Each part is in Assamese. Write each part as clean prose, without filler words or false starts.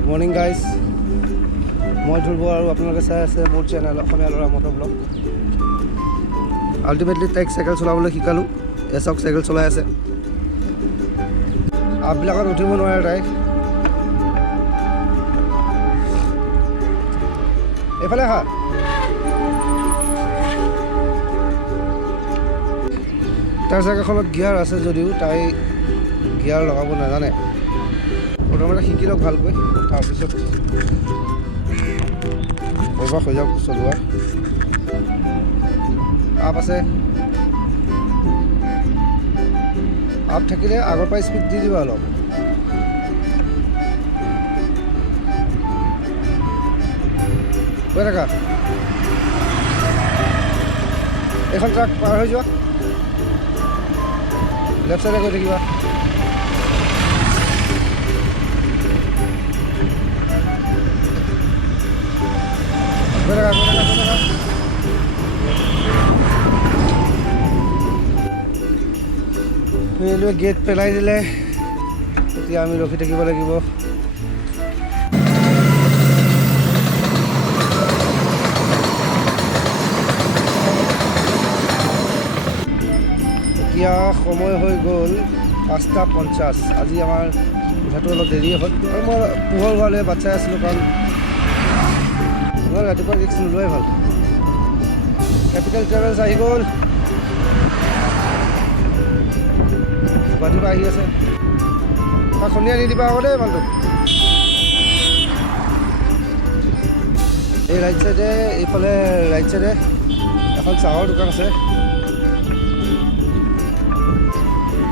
Good morning guys. মই ধ্ৰুৱ আৰু আপোনালোকে চাই আছে মোৰ চেনেল অসমীয়া ল'ৰা মটৰ ব্লগ। আল্টিমেটলি তাইক চাইকেল চলাবলৈ শিকালোঁ। এচক চাইকেল চলাই আছে। আপবিলাকত উঠিব নোৱাৰে তাই। এইফালে হা তাৰ চাইকেলখনত গিয়াৰ আছে যদিও তাই গিয়াৰ লগাব নাজানে। প্ৰথমতে শিকি লওক ভালকৈ, তাৰপিছত অভ্যাস হৈ যাওক চলোৱা। আপ আছে, আপ থাকিলে আগৰ পৰা স্পীড দি দিবা অলপ। গৈ থাকা, এইখন ট্ৰাক পাৰ হৈ যোৱা, লেফ্ট চাইডে গৈ থাকিবা। ৰেলৱে গেট পেলাই দিলে, এতিয়া আমি ৰখি থাকিব লাগিব। এতিয়া সময় হৈ গ'ল 5:50। আজি আমাৰ উঠাটো অলপ দেৰিয়ে হ'ল আৰু মই পোহৰ হোৱালৈ বাট চাই আছিলোঁ, কাৰণ মই ৰাতিপুৱা ৰিক্স নোলোৱাই ভাল। কেপিটেল ট্ৰেভেলছ আহি গ'ল, গুৱাহাটীৰ পৰা আহি আছে। তাক সন্ধিয়া নিদিবা আকৌ দেই মানুহটোক। এই ৰাইট চাইডে, এইফালে ৰাইট চাইডে এখন চাহৰ দোকান আছে,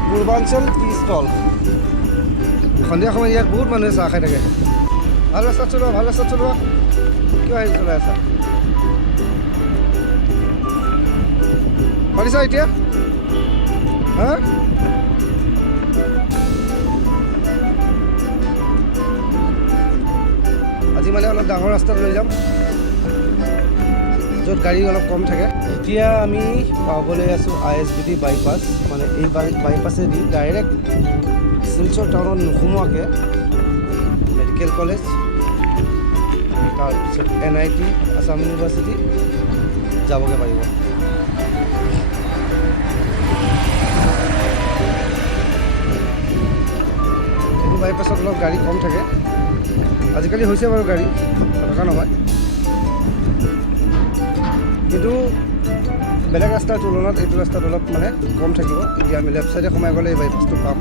পূৰ্বাঞ্চল টি ষ্টল। সন্ধিয়া সময়ত ইয়াত বহুত মানুহে চাহ খাই থাকে। ভাল ৰাস্তাত চলোৱা, ভাল ৰাস্তাত চলোৱা। কিয় আহি চলাই আছা? পাৰিছা এতিয়া? হা? আজি মানে অলপ ডাঙৰ ৰাস্তাত লৈ যাম, য'ত গাড়ী অলপ কম থাকে। এতিয়া আমি পাবলৈ আছোঁ ISBT বাইপাছ। মানে এই বাইপাছেদি ডাইৰেক্ট শিলচৰ টাউনত নোসোমোৱাকৈ মেডিকেল কলেজ, তাৰপিছত NIT আছাম ইউনিভাৰ্চিটি যাবগৈ পাৰিব। এইটো বাইপাছত অলপ গাড়ী কম থাকে। আজিকালি হৈছে বাৰু গাড়ী, নথকা নহয়, কিন্তু বেলেগ ৰাস্তাৰ তুলনাত এইটো ৰাস্তাত অলপ মানে কম থাকিব। এতিয়া আমি লেফ্ট চাইডে সোমাই গ'লে এই বাইপাছটো পাম।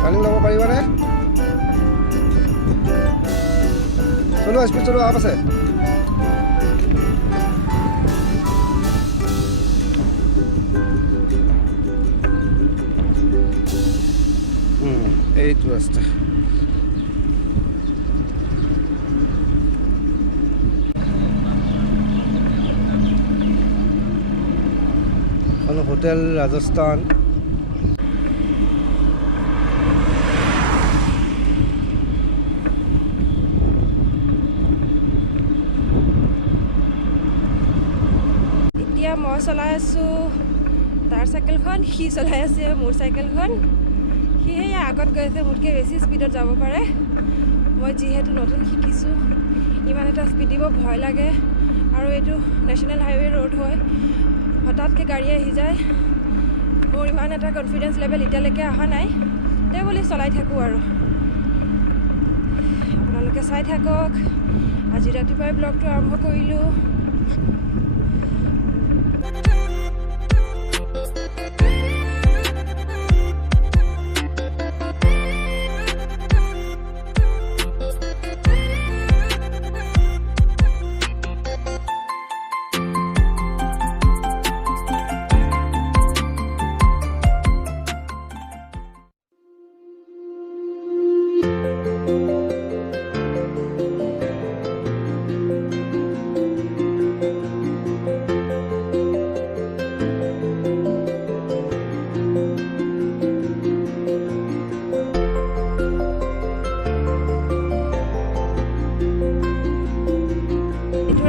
টাৰ্ণিং ল'ব পাৰিবানে? চলোৱা, স্পীড চলোৱা, আপ আছে। এইটো ৰাস্তা। হোটেল ৰাজস্থান। এতিয়া মই চলাই আছোঁ তাৰ চাইকেলখন, সি চলাই আছে মোৰ চাইকেলখন। সি সেয়া আগত গৈ আছে, মোতকৈ বেছি স্পীডত যাব পাৰে। মই যিহেতু নতুন শিকিছোঁ, ইমান এটা স্পীড দিব ভয় লাগে, আৰু এইটো নেশ্যনেল হাইৱে ৰোড হয়, হঠাৎকৈ গাড়ী আহি যায়। মোৰ ইমান এটা কনফিডেঞ্চ লেভেল এতিয়ালৈকে অহা নাই, তে বুলি চলাই থাকোঁ আৰু। আপোনালোকে চাই থাকক। আজি ৰাতিপুৱাই ব্লগটো আৰম্ভ কৰিলোঁ।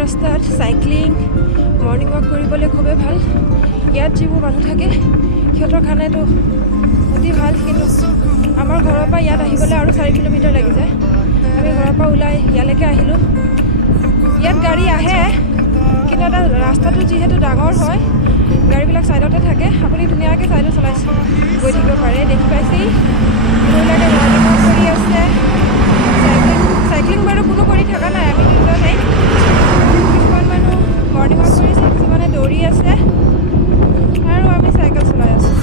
ৰাস্তাত সাইক্লিং মৰ্নিং ৱাক কৰিবলৈ খুবেই ভাল। ইয়াত যিবোৰ মানুহ থাকে সিহঁতৰ কাৰণেতো কানেক্টিভিটি ভাল, কিন্তু আমাৰ ঘৰৰ পৰা ইয়াত আহিবলৈ আৰু 4 কিলোমিটাৰ লাগি যায়। আমি ঘৰৰ পৰা ওলাই ইয়ালৈকে আহিলোঁ। ইয়াত গাড়ী আহে, কিন্তু এটা ৰাস্তাটো যিহেতু ডাঙৰ হয়, গাড়ীবিলাক ছাইডতে থাকে। আপুনি ধুনীয়াকৈ ছাইডত গৈ থাকিব পাৰে। দেখি পাইছেই মানুহবিলাকে মৰ্ণিং ৱাক কৰি আছে। চাইক্লিং বাৰু কোনো কৰি থকা নাই, আমি দুজনেই। কিছুমান মানুহ মৰ্ণিং ৱাক কৰিছে, কিছুমানে দৌৰি আছে, আৰু আমি চাইকেল চলাই আছোঁ।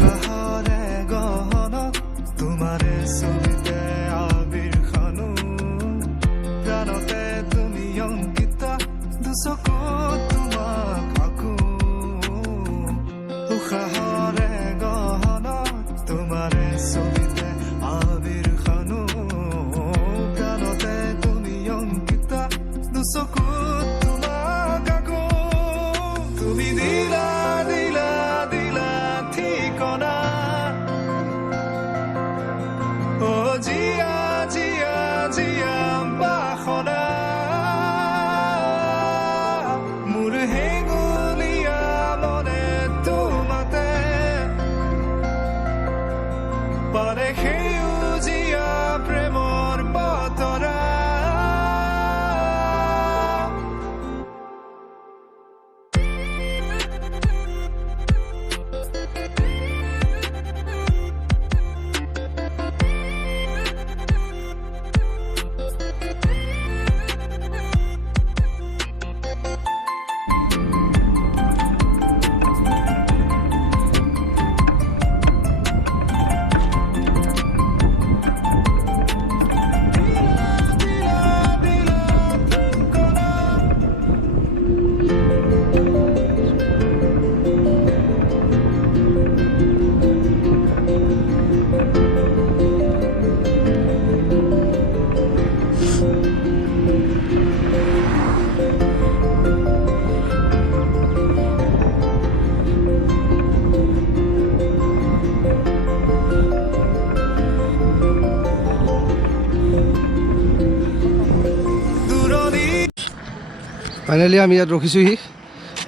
ফাইনেলি আমি ইয়াত ৰখিছোঁহি।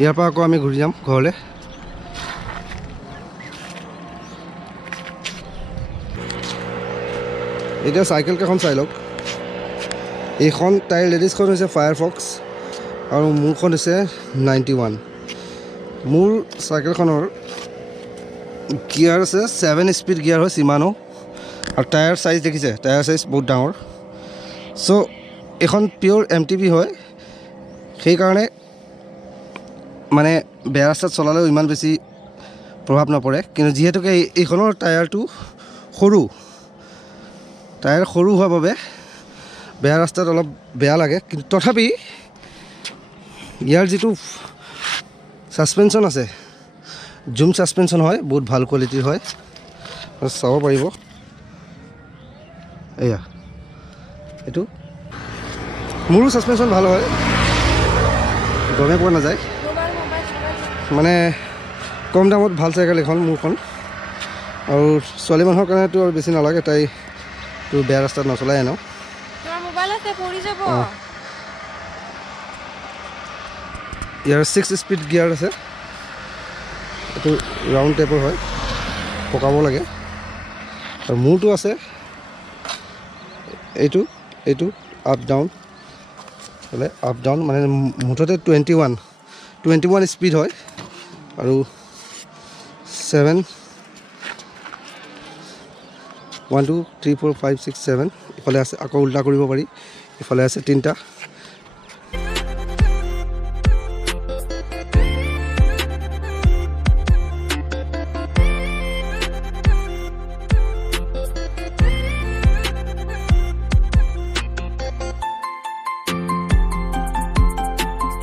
ইয়াৰ পৰা আকৌ আমি ঘূৰি যাম ঘৰলৈ। এতিয়া চাইকেলকেইখন চাই লওক। এইখন টায়াৰ লেডিজখন হৈছে ফায়াৰফক্স আৰু মোৰখন হৈছে 91। মোৰ চাইকেলখনৰ গিয়াৰ আছে 7 স্পীড গিয়াৰ হয় চিমানো, আৰু টায়াৰ চাইজ দেখিছে, টায়াৰ চাইজ বহুত ডাঙৰ। চ' এইখন পিয়'ৰ MTB হয়, সেইকাৰণে মানে বেয়া ৰাস্তাত চলালেও ইমান বেছি প্ৰভাৱ নপৰে। কিন্তু যিহেতুকে এইখনৰ টায়াৰটো সৰু, টায়াৰ সৰু হোৱাৰ বাবে বেয়া ৰাস্তাত অলপ বেয়া লাগে। কিন্তু তথাপি ইয়াৰ যিটো ছাছপেনশ্যন আছে, জুম ছাছপেনশ্যন হয়, বহুত ভাল কোৱালিটিৰ হয়, চাব পাৰিব। এয়া এইটো মোৰো ছাছপেনশ্যন ভাল হয়, গমে পোৱা নাযায়। মানে কম দামত ভাল চাইকেল এখন মোৰখন, আৰু ছোৱালী মানুহৰ কাৰণেতো আৰু বেছি নালাগে, তাইতো বেয়া ৰাস্তাত নচলাই এনেও। ইয়াৰ 6 স্পীড গিয়াৰ আছে, এইটো ৰাউণ্ড টাইপৰ হয়, পকাব লাগে। আৰু মোৰটো আছে এইটো আপ ডাউন হ'লে, আপ ডাউন মানে মুঠতে 21 স্পীড হয়। আৰু 7 1 2 3 4 5 6 7 ইফালে আছে, আকৌ উল্টা কৰিব পাৰি, ইফালে আছে 3টা।